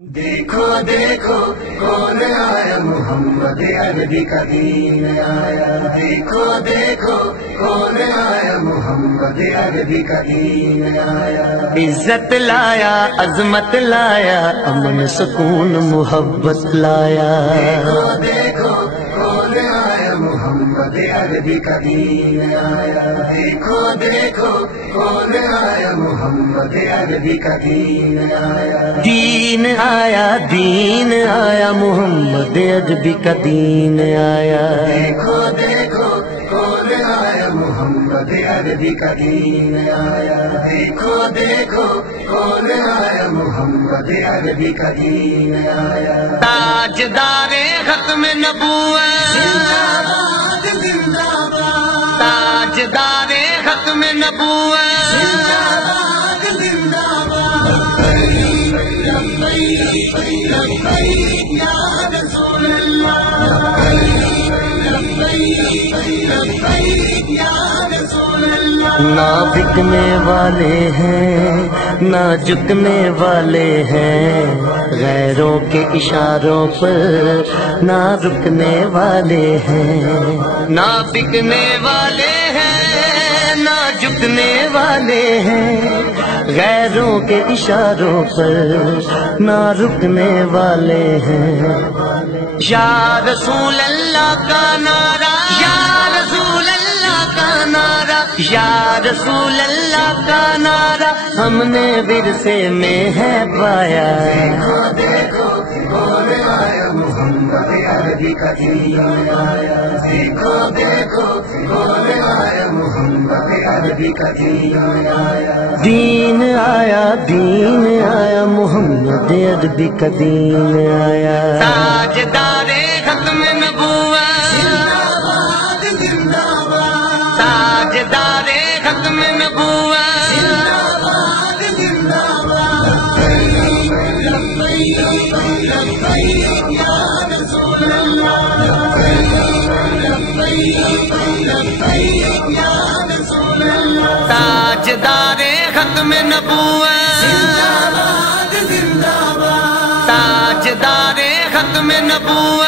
دیکھو دیکھو کون آیا محمد عربی کا دین آیا، دیکھو دیکھو کون آیا محمد عربی کا دین آیا، عزت لایا، عظمت لایا، امن سکون محبت لایا۔ دیکھو دیکھو کون آیا محمد عربی کا دین آیا، دیکھو دیکھو کون آیا محمد عربی کا دین آیا، دین آیا، دین آیا، محمد عربی کا دین آیا۔ دیکھو دیکھو کون آیا محمد عربی کا دین آیا، دیکھو دیکھو کون آیا محمد عربی کا دین آیا، تاجدار ختم نبوت، تاجدار ختم نبوت، نہ بکنے والے ہیں نہ جھکنے والے ہیں، غیروں کے اشاروں پر نہ رکنے والے ہیں، نہ بکنے والے ہیں نہ جھکنے والے ہیں، غیروں کے اشاروں پر نہ رکنے والے ہیں۔ یا رسول اللہ کا نعرہ، یا رسول اللہ کا نعرہ، یا رسول اللہ کا نعرہ ہم نے ورثے میں ہے پایا۔ دیکھو دیکھو کون آیا محمد عربی کا دین آیا، دیکھو دیکھو کون آیا محمد عربی کا دین آیا، دین آیا، دین آیا، محمد عربی کا دین آیا۔ تاجدار ختم نبوت، تاجدار ختم نبوت، تاجدار ختم نبوت، تاجدار ختم نبوت،